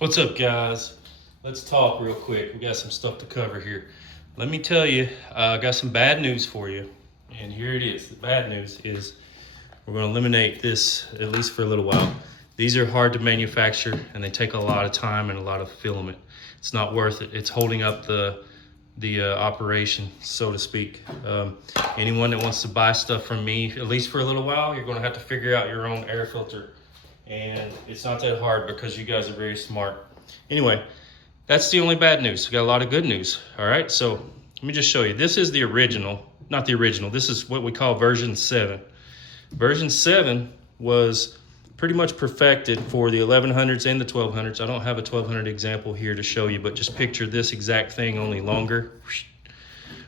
What's up, guys? Let's talk real quick. We got some stuff to cover here. Let me tell you, I got some bad news for you. And here it is. The bad news is we're going to eliminate this, at least for a little while. These are hard to manufacture and they take a lot of time and a lot of filament. It's not worth it. It's holding up the operation, so to speak. Anyone that wants to buy stuff from me, at least for a little while, you're going to have to figure out your own air filter. And it's not that hard because you guys are very smart. Anyway, that's the only bad news. We got a lot of good news. All right, so let me just show you. This is the original, not the original. This is what we call version 7. Version 7 was pretty much perfected for the 1100s and the 1200s. I don't have a 1200 example here to show you, but just picture this exact thing, only longer.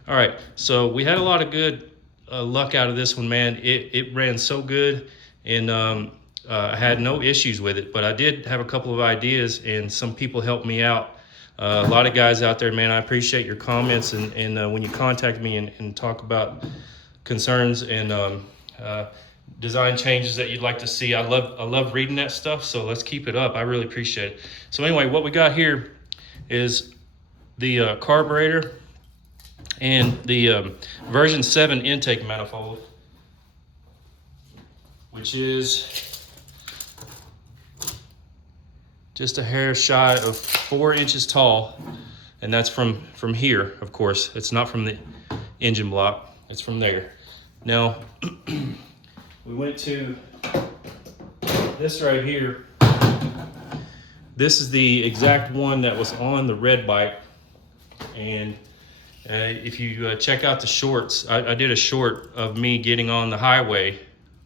All right, so we had a lot of good luck out of this one, man. It ran so good, and I had no issues with it, but I did have a couple of ideas and some people helped me out. A lot of guys out there, man, I appreciate your comments and when you contact me and talk about concerns and design changes that you'd like to see. I love reading that stuff, so let's keep it up. I really appreciate it. So anyway, what we got here is the carburetor and the version 7 intake manifold, which is just a hair shy of 4 inches tall, and that's from here, of course. It's not from the engine block, it's from there. Now, we went to this right here. This is the exact one that was on the red bike, and if you check out the shorts, I did a short of me getting on the highway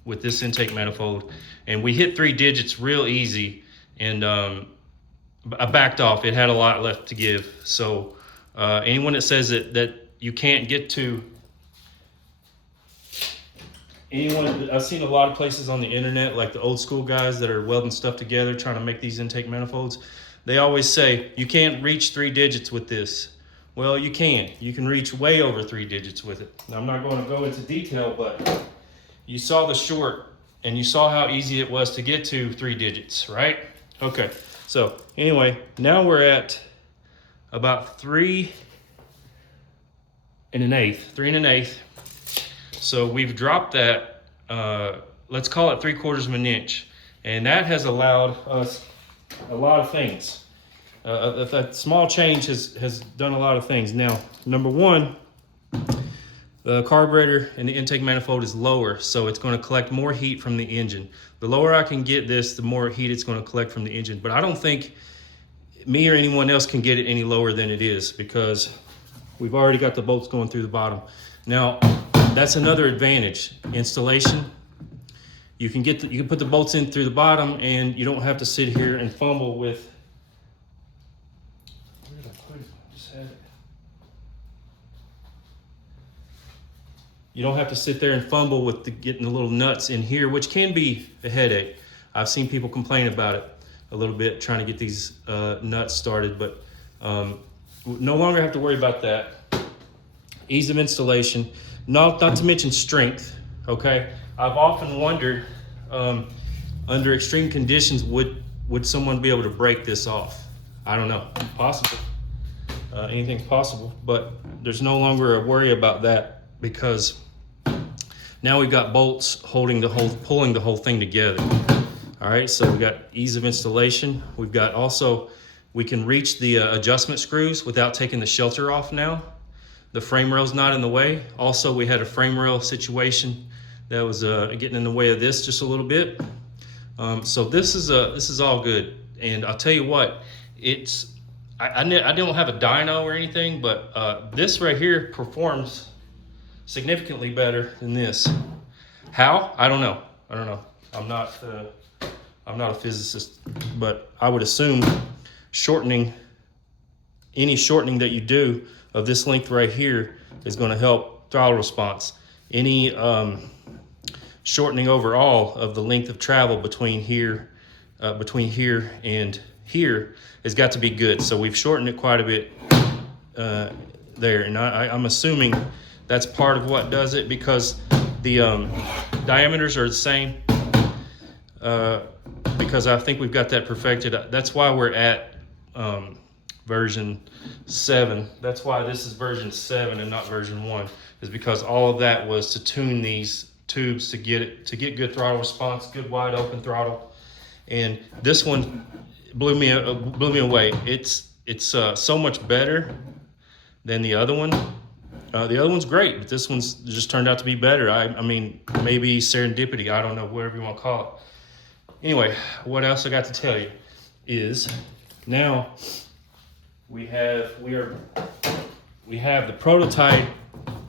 with this intake manifold, and we hit 3 digits real easy. And I backed off. It had a lot left to give. So anyone that says that you can't get to, I've seen a lot of places on the internet, like the old school guys that are welding stuff together, trying to make these intake manifolds. They always say, you can't reach 3 digits with this. Well, you can. You can reach way over 3 digits with it. Now, I'm not going to go into detail, but you saw the short and you saw how easy it was to get to 3 digits, right? Okay, so anyway, now we're at about 3 1/8. So we've dropped that, let's call it 3/4 of an inch. And that has allowed us a lot of things. That small change has done a lot of things. Now, number one, the carburetor and the intake manifold is lower, so it's going to collect more heat from the engine. The lower I can get this, the more heat it's going to collect from the engine. But I don't think me or anyone else can get it any lower than it is, because we've already got the bolts going through the bottom. Now, that's another advantage. Installation. You can put the bolts in through the bottom, and you don't have to sit here and fumble with. Where did I put it? I just had it. You don't have to sit there and fumble with getting the little nuts in here, which can be a headache. I've seen people complain about it a little bit, trying to get these nuts started, but no longer have to worry about that. Ease of installation, not to mention strength, okay? I've often wondered, under extreme conditions, would someone be able to break this off? I don't know, possible. Anything's possible, but there's no longer a worry about that, because now we've got bolts pulling the whole thing together. All right, so we got ease of installation. We've got also, we can reach the adjustment screws without taking the shelter off now. The frame rail's not in the way. Also, we had a frame rail situation that was getting in the way of this just a little bit. So this is all good. And I'll tell you what, I don't have a dyno or anything, but this right here performs significantly better than this. How? I don't know. I'm not a physicist, but I would assume any shortening that you do of this length right here is going to help throttle response. Any shortening overall of the length of travel between here and here has got to be good. So we've shortened it quite a bit there, and I'm assuming that's part of what does it, because the diameters are the same, because I think we've got that perfected. That's why we're at version 7. That's why this is version 7 and not version 1, is because all of that was to tune these tubes to get good throttle response, good wide open throttle. And this one blew me away. It's so much better than the other one. The other one's great, but this one's just turned out to be better. I mean, maybe serendipity, I don't know, whatever you want to call it. Anyway, what else I got to tell you is now we have the prototype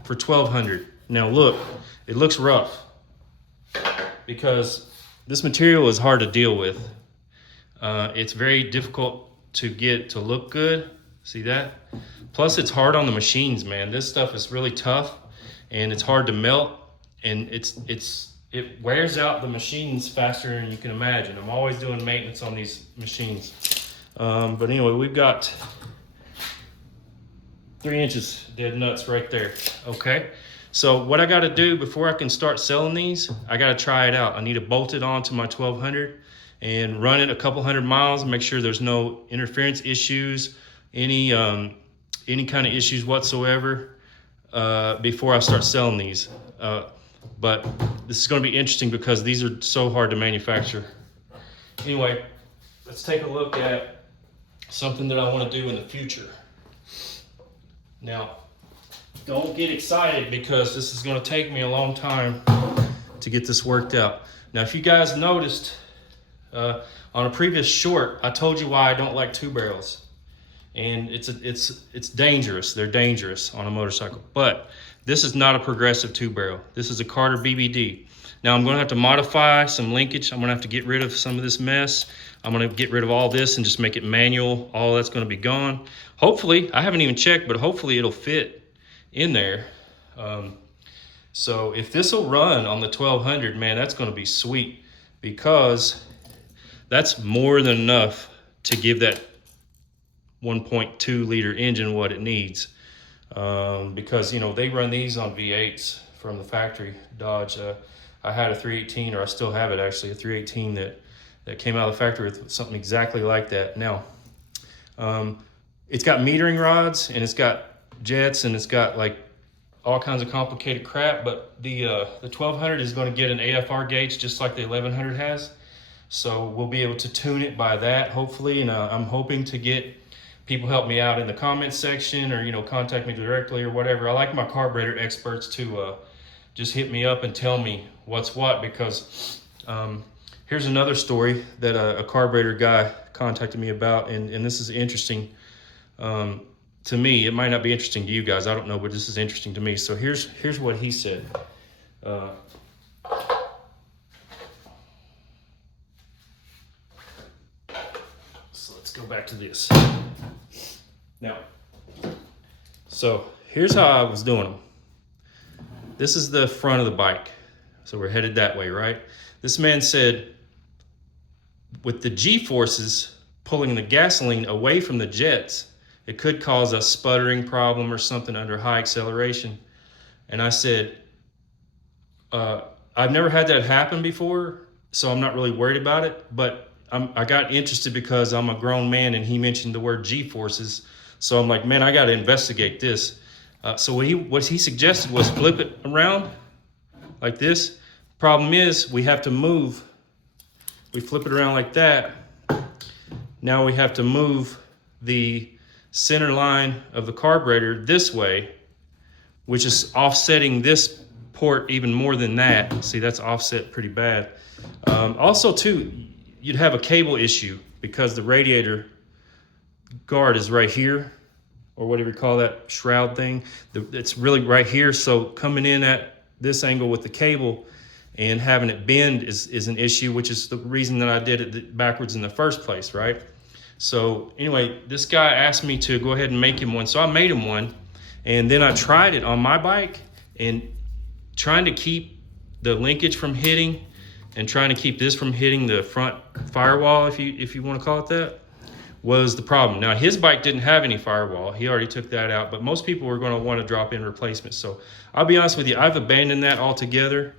for 1200. Now look, it looks rough because this material is hard to deal with. It's very difficult to get to look good. See that? Plus it's hard on the machines, man. This stuff is really tough and it's hard to melt, and it wears out the machines faster than you can imagine. I'm always doing maintenance on these machines. But anyway, we've got 3 inches dead nuts right there. Okay, so what I got to do before I can start selling these, I got to try it out. I need to bolt it onto my 1200 and run it a couple hundred miles and make sure there's no interference issues, any kind of issues whatsoever before I start selling these. But this is going to be interesting because these are so hard to manufacture. Anyway, let's take a look at something that I want to do in the future. Now, don't get excited because this is going to take me a long time to get this worked out. Now, if you guys noticed on a previous short, I told you why I don't like 2 barrels. And it's dangerous. They're dangerous on a motorcycle. But this is not a progressive 2 barrel. This is a Carter BBD. Now I'm gonna have to modify some linkage. I'm gonna have to get rid of some of this mess. I'm gonna get rid of all this and just make it manual. All that's gonna be gone. Hopefully, I haven't even checked, but hopefully it'll fit in there. So if this will run on the 1200, man, that's gonna be sweet, because that's more than enough to give that 1.2 liter engine what it needs. Because, you know, they run these on V8s from the factory, Dodge. I had a 318, or I still have it actually, a 318 that came out of the factory with something exactly like that. Now, it's got metering rods and it's got jets and it's got like all kinds of complicated crap, but the 1200 is going to get an AFR gauge just like the 1100 has. So we'll be able to tune it by that, hopefully, and I'm hoping to get people help me out in the comments section, or, you know, contact me directly or whatever. I like my carburetor experts to just hit me up and tell me what's what, because here's another story that a carburetor guy contacted me about, and this is interesting to me. It might not be interesting to you guys, I don't know, but this is interesting to me. So here's what he said. So let's go back to this. Now, so here's how I was doing them. This is the front of the bike. So we're headed that way, right? This man said, with the G-forces pulling the gasoline away from the jets, it could cause a sputtering problem or something under high acceleration. And I said, I've never had that happen before, so I'm not really worried about it. But I got interested because I'm a grown man and he mentioned the word G-forces. So I'm like, man, I got to investigate this. So what he suggested was flip it around like this. Problem is, we have to move. We flip it around like that. Now we have to move the center line of the carburetor this way, which is offsetting this port even more than that. See, that's offset pretty bad. Also, too, you'd have a cable issue because the radiator guard is right here, or whatever you call that shroud thing. It's really right here. So coming in at this angle with the cable and having it bend is an issue, which is the reason that I did it backwards in the first place, right? So anyway, this guy asked me to go ahead and make him one. So I made him one, and then I tried it on my bike, and trying to keep the linkage from hitting and trying to keep this from hitting the front firewall, if you want to call it that, was the problem. Now, his bike didn't have any firewall. He already took that out, but most people were going to want to drop in replacements. So I'll be honest with you, I've abandoned that altogether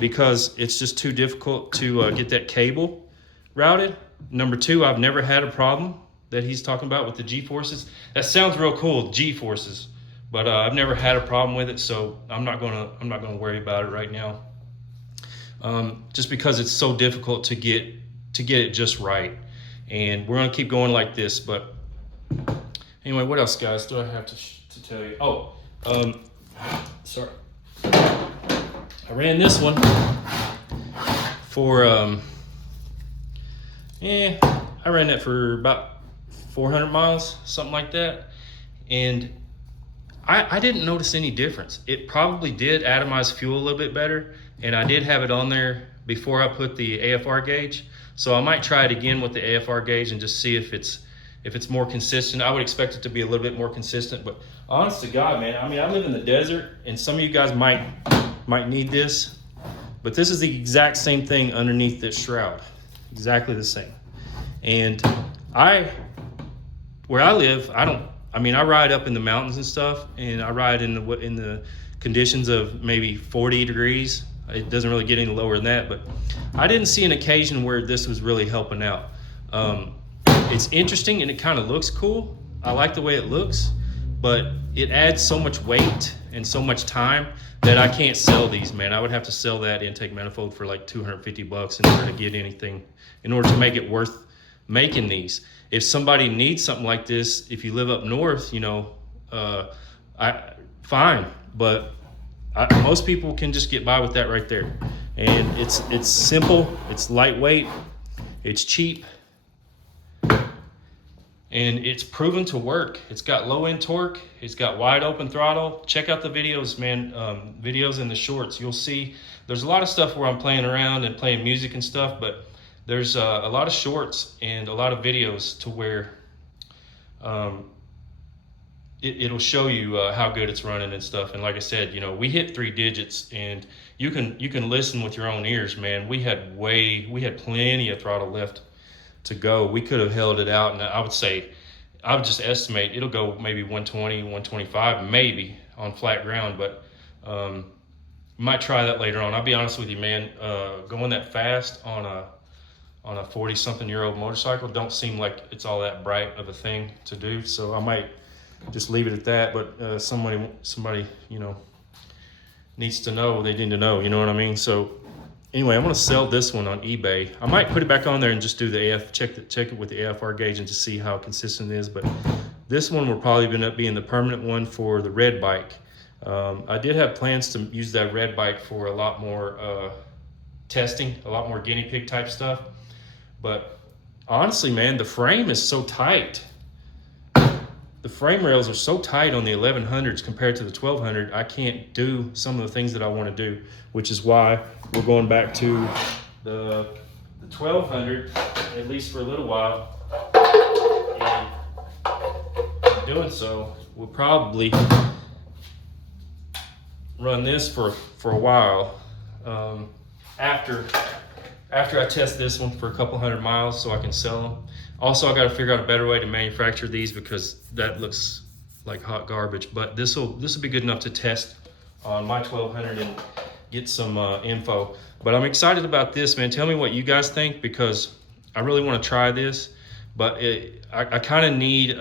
because it's just too difficult to get that cable routed. Number two, I've never had a problem that he's talking about with the G-forces. That sounds real cool, G-forces, but I've never had a problem with it, so I'm not gonna worry about it right now. Just because it's so difficult to get it just right, and we're gonna keep going like this. But anyway, what else, guys, do I have to tell you? Oh, sorry, I ran this one for I ran that for about 400 miles, something like that, and I didn't notice any difference. It probably did atomize fuel a little bit better, and I did have it on there before I put the AFR gauge, so I might try it again with the AFR gauge and just see if it's more consistent. I would expect it to be a little bit more consistent, but honest to God, man, I mean, I live in the desert, and some of you guys might need this, but this is the exact same thing underneath this shroud, exactly the same. And where I live, I ride up in the mountains and stuff, and I ride in the conditions of maybe 40 degrees. It doesn't really get any lower than that, but I didn't see an occasion where this was really helping out. It's interesting and it kind of looks cool. I like the way it looks, but it adds so much weight and so much time that I can't sell these, man. I would have to sell that intake manifold for like $250 in order to get anything, in order to make it worth making these. If somebody needs something like this, if you live up north, fine, but most people can just get by with that right there. And it's simple, it's lightweight, it's cheap, and it's proven to work. It's got low end torque, it's got wide open throttle. Check out the videos, man, videos in the shorts. You'll see there's a lot of stuff where I'm playing around and playing music and stuff, but there's a lot of shorts and a lot of videos to where it'll show you how good it's running and stuff. And like I said, we hit 3 digits, and you can listen with your own ears, man. We had plenty of throttle left to go. We could have held it out, and I would just estimate it'll go maybe 120, 125, maybe on flat ground, but might try that later on. I'll be honest with you, man, going that fast on a 40-something-year-old motorcycle don't seem like it's all that bright of a thing to do, so I might just leave it at that. But somebody needs to know, they need to know, you know what I mean? So anyway, I'm gonna sell this one on eBay. I might put it back on there and just do the check it with the AFR gauge and just see how consistent it is. But this one will probably end up being the permanent one for the red bike. I did have plans to use that red bike for a lot more testing, a lot more guinea pig type stuff. But honestly, man, the frame is so tight. The frame rails are so tight on the 1100s compared to the 1200. I can't do some of the things that I want to do, which is why we're going back to the 1200, at least for a little while. And in doing so, we'll probably run this for a while after I test this one for a couple hundred miles so I can sell them. Also, I got to figure out a better way to manufacture these because that looks like hot garbage. But this will be good enough to test on my 1200 and get some info. But I'm excited about this, man. Tell me what you guys think, because I really want to try this. But I kind of need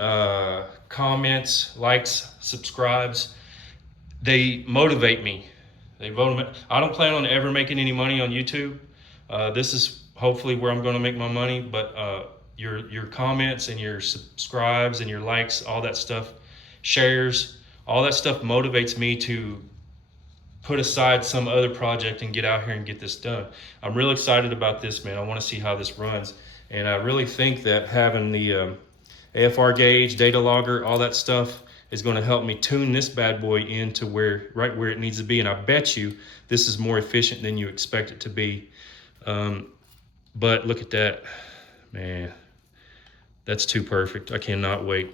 comments, likes, subscribes. They motivate me. I don't plan on ever making any money on YouTube. This is hopefully where I'm going to make my money, but your comments and your subscribes and your likes, all that stuff, shares, all that stuff motivates me to put aside some other project and get out here and get this done. I'm real excited about this, man. I want to see how this runs, and I really think that having the AFR gauge, data logger, all that stuff is going to help me tune this bad boy into right where it needs to be. And I bet you this is more efficient than you expect it to be. But look at that, man. That's too perfect. I cannot wait.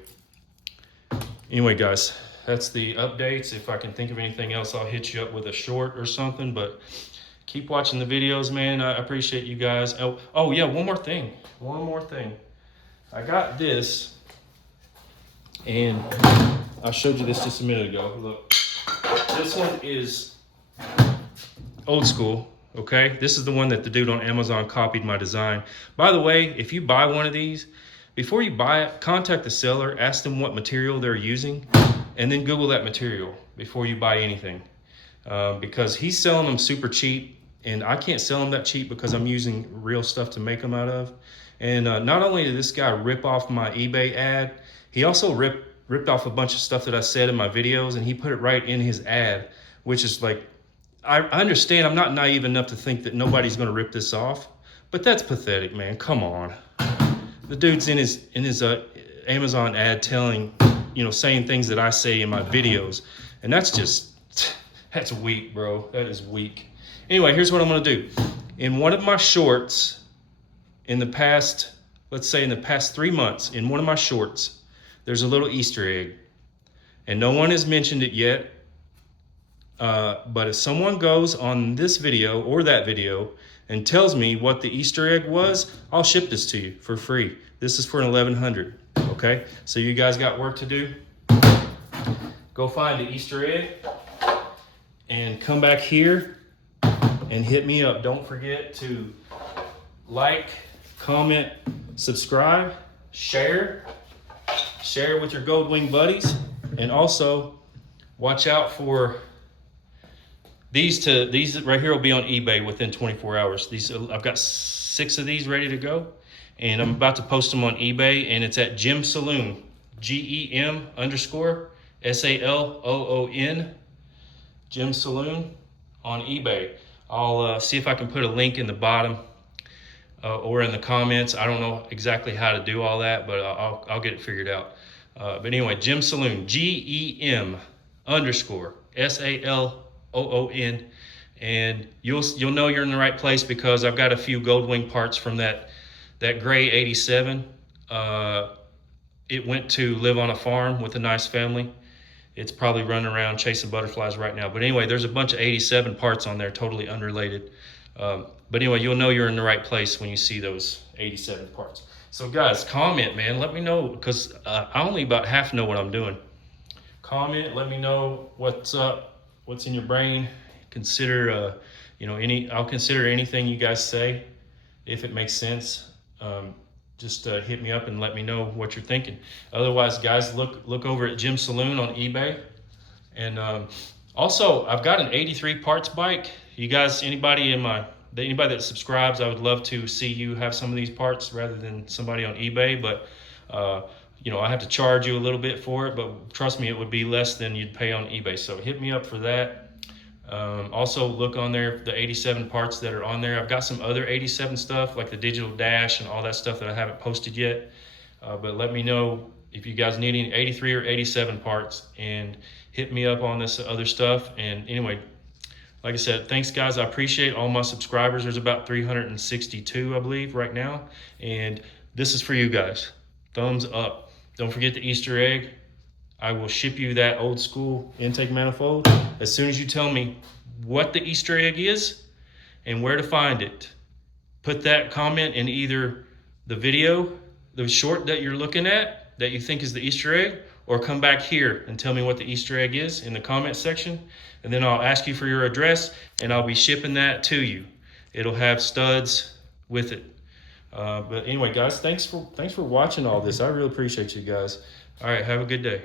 Anyway, guys, that's the updates. If I can think of anything else, I'll hit you up with a short or something. But keep watching the videos, man. I appreciate you guys. Oh yeah, one more thing. I got this, and I showed you this just a minute ago. Look, this one is old school. Okay, this is the one that the dude on Amazon copied my design. By the way, if you buy one of these, before you buy it, contact the seller, ask them what material they're using, and then Google that material before you buy anything. Because he's selling them super cheap, and I can't sell them that cheap because I'm using real stuff to make them out of. And not only did this guy rip off my eBay ad, he also ripped off a bunch of stuff that I said in my videos, and he put it right in his ad, which is like, I understand, I'm not naive enough to think that nobody's gonna rip this off, but that's pathetic, man. Come on. The dude's in his Amazon ad telling, saying things that I say in my videos, and that's weak, bro. That is weak. Anyway, here's what I'm gonna do. In one of my shorts, in the past 3 months, in one of my shorts, there's a little Easter egg, and no one has mentioned it yet. But if someone goes on this video or that video and tells me what the Easter egg was, I'll ship this to you for free. This is for an 1100. Okay, so you guys got work to do. Go find the Easter egg and come back here and hit me up. Don't forget to like, comment, subscribe, share with your Goldwing buddies, and also watch out for these right here will be on eBay within 24 hours. I've got 6 of these ready to go, and I'm about to post them on eBay, and it's at Gem Saloon, GEM_SALOON, Gem Saloon on eBay. I'll see if I can put a link in the bottom or in the comments. I don't know exactly how to do all that, but I'll get it figured out. But anyway, Gem Saloon, GEM_SALOON, and you'll know you're in the right place because I've got a few Goldwing parts from that gray 87. It went to live on a farm with a nice family. It's probably running around chasing butterflies right now. But anyway, there's a bunch of 87 parts on there, totally unrelated. But anyway, you'll know you're in the right place when you see those 87 parts. So guys, comment, man. Let me know, because I only about half know what I'm doing. Comment, let me know what's up, what's in your brain. Consider, I'll consider anything you guys say if it makes sense. Just hit me up and let me know what you're thinking. Otherwise, guys, look over at Gem Saloon on eBay. And also, I've got an 83 parts bike. You guys, anybody that subscribes, I would love to see you have some of these parts rather than somebody on eBay. But I have to charge you a little bit for it, but trust me, it would be less than you'd pay on eBay. So hit me up for that. Also look on there, the 87 parts that are on there. I've got some other 87 stuff like the digital dash and all that stuff that I haven't posted yet. But let me know if you guys need any 83 or 87 parts, and hit me up on this other stuff. And anyway, like I said, thanks guys. I appreciate all my subscribers. There's about 362, I believe, right now. And this is for you guys. Thumbs up. Don't forget the Easter egg. I will ship you that old school intake manifold as soon as you tell me what the Easter egg is and where to find it. Put that comment in either the video, the short that you're looking at that you think is the Easter egg, or come back here and tell me what the Easter egg is in the comment section. And then I'll ask you for your address, and I'll be shipping that to you. It'll have studs with it. But anyway, guys, thanks for watching all this. I really appreciate you guys. All right, have a good day.